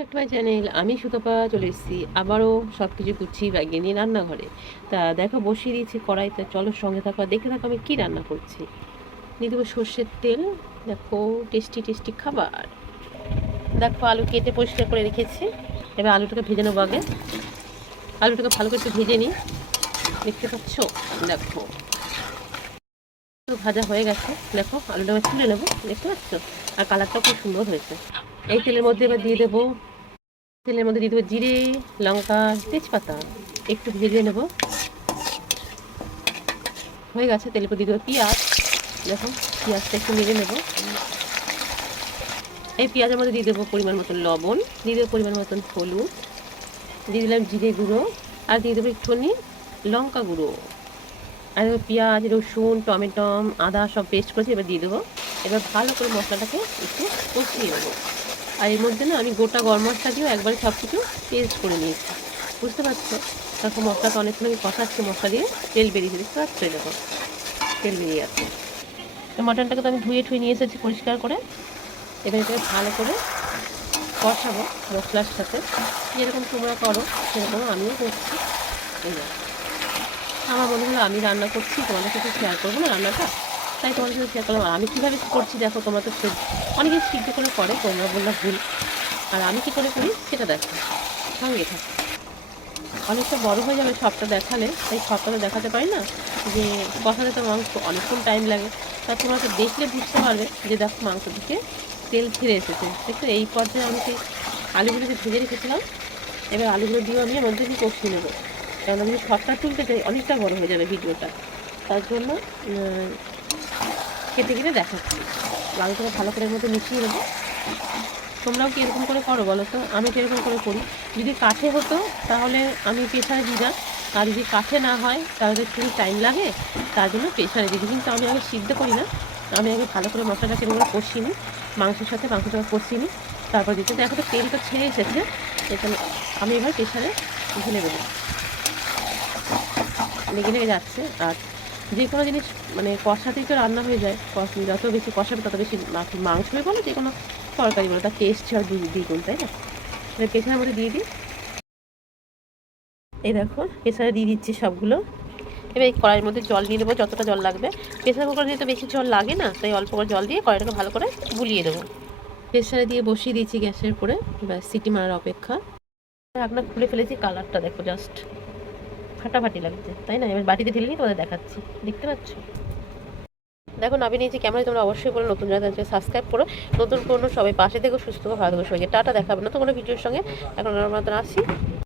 Back to my channel আমি সুতপা চলে এসেছি। আবারও সব কিছু কুচি বাগিয়ে নিয়ে রান্নাঘরে। তা দেখো, বসিয়ে দিয়েছি কড়াইতে। চলো সঙ্গে থাকো। দেখে থাকো আমি কী রান্না করছি। দিয়ে দেবো সর্ষের তেল। দেখো টেস্টি টেস্টি খাবার। দেখো, আলু কেটে পরিষ্কার করে রেখেছি। এবার আলুটাকে ভেজে নেব আগে আলুটাকে ভালো করে একটু ভেজে নিই। দেখতে পাচ্ছ? দেখো। তো ভাজা হয়ে গেছে। দেখো আলুটাকে তুলে নেব। দেখতে পাচ্ছ? আর কালারটাও খুব সুন্দর হয়েছে। এই তেলের মধ্যে এবার দিয়ে দেবো তেলের মধ্যে দিয়ে দেবো জিরে, লঙ্কা, তেজপাতা। একটু ভেজে নেব। হয়ে গেছে, তেলের পর দিয়ে দেবো পেঁয়াজ। দেখো পেঁয়াজটা একটু নেড়ে নেব। এই পেঁয়াজের মধ্যে দিয়ে দেবো পরিমাণ মতন লবণ, দিয়ে দেবো পরিমাণ মতন হলুদ, দিয়ে দিলাম জিরে গুঁড়ো, আর দিয়ে দেবো একটুখানি লঙ্কা গুঁড়ো। আর এবার পেঁয়াজ, রসুন, টমেটম, আদা সব পেস্ট করেছি, এবার দিয়ে দেবো। এবার ভালো করে মশলাটাকে একটু কষিয়ে নেব। আর এর মধ্যে না আমি গোটা গরম মশলা দিয়েও একবারে সব কিছু পেস্ট করে নিয়েছি। বুঝতে পারছ? তারপর মশলাটা অনেকক্ষণ আমি কষাচ্ছি মশলা দিয়ে, তেল বেরিয়েছে দেখতে পাচ্ছ? দেখো, তেল বেরিয়ে যাচ্ছে তো মাটনটাকে তো আমি ধুয়ে ঠুয়ে নিয়ে এসেছি পরিষ্কার করে। এবার এটাকে ভালো করে কষাবো মশলার সাথে। যেরকম তোমরা করো, সেরকম আমিও করছি। এই আমার মনে হলো আমি রান্না করছি, তোমাদের সাথে শেয়ার করব না রান্নাটা? তাই তোমাদের সাথে শেয়ার করলাম। আমি কীভাবে করছি দেখো, তোমরা তো অনেকে সিদ্ধ করে করে, তোমরা বললাম ভুল। আর আমি কী করে করি, সেটা দেখো। সঙ্গে থাকো। অনেকটা বড় হয়ে যাবে সবটা দেখালে। তাই সবটা দেখাতে পারি না? যে কষাতে তো মাংস অনেকক্ষণ টাইম লাগে। তা তোমরা তো দেখলে বুঝতে পারবে যে দেখো মাংস থেকে তেল ছেড়ে এসেছে। দেখো এই পর্যায়ে আমি সেই আলুগুলো যে ভেজে রেখেছিলাম, এবার আলুগুলো দিয়ে আমি মধ্যে দিয়ে কষিয়ে নেব। কারণ আমি শর্টটা তুলতে চাই, অনেকটা বড় হয়ে যাবে ভিডিওটা। তার জন্য কেটে কেটে দেখাচ্ছি আলুটাকে ভালো করে মধ্যে মিশিয়ে নেব। তোমরাও কি এরকম করে করো বলো তো? আমি তো এরকম করে করি? যদি কাঠে হতো, তাহলে আমি প্রেশারে দিই না। আর যদি কাঠে না হয়, তাহলে একটু টাইম লাগে, তার জন্য প্রেশারে দিই। কিন্তু আমি আগে সিদ্ধ করি না। আমি আগে ভালো করে মশলাটাকে এরকম করে কষিয়ে নিই। মাংসের সাথে মাংসটা কষিয়ে নিই। তারপর দিতে দেখো তো তেলটা ছেড়ে এসেছে। এখানে আমি এবার প্রেশারে ঢেলে দেবো। লেগে লেগে যাচ্ছে। আর যে কোনো জিনিস মানে কষাতেই তো রান্না হয়ে যায়। কষ- যত বেশি কষাবে তত বেশি মাংসই বলো যে কোনো তরকারি বলো। তার টেস্ট হয় দুই দ্বিগুণ, তাই না? প্রেশারের মধ্যে দিয়ে দিই। এই দেখো প্রেশারে দিয়ে দিচ্ছি সবগুলো। এবার এই কড়াইয়ের মধ্যে জল দিয়ে দেবো যতটা জল লাগবে। প্রেশার কুকার দিয়ে তো বেশি জল লাগে না, তাই অল্প করে জল দিয়ে কড়াইটাকে ভালো করে গুলিয়ে দেবো প্রেশারে দিয়ে বসিয়ে দিয়েছি গ্যাসের উপরে এবার সিটি মারার অপেক্ষা। আপনার খুলে ফেলেছি কালারটা, দেখো জাস্ট ফাটাফাটি লাগছে, তাই না? এবার বাটিতে ঢেলে নিয়ে তোমাদের দেখাচ্ছি। দেখতে পাচ্ছ? দেখো নাবি নিয়েছি ক্যামেরা তোমরা অবশ্যই বলো, নতুন যারা সাবস্ক্রাইব করো। নতুন কোনো সবাই পাশে থেকে, সুস্থ ভালো সবাইকে টাটা দেখাবে। না কোনো ভিডিওর সঙ্গে এখন আমরা আসছি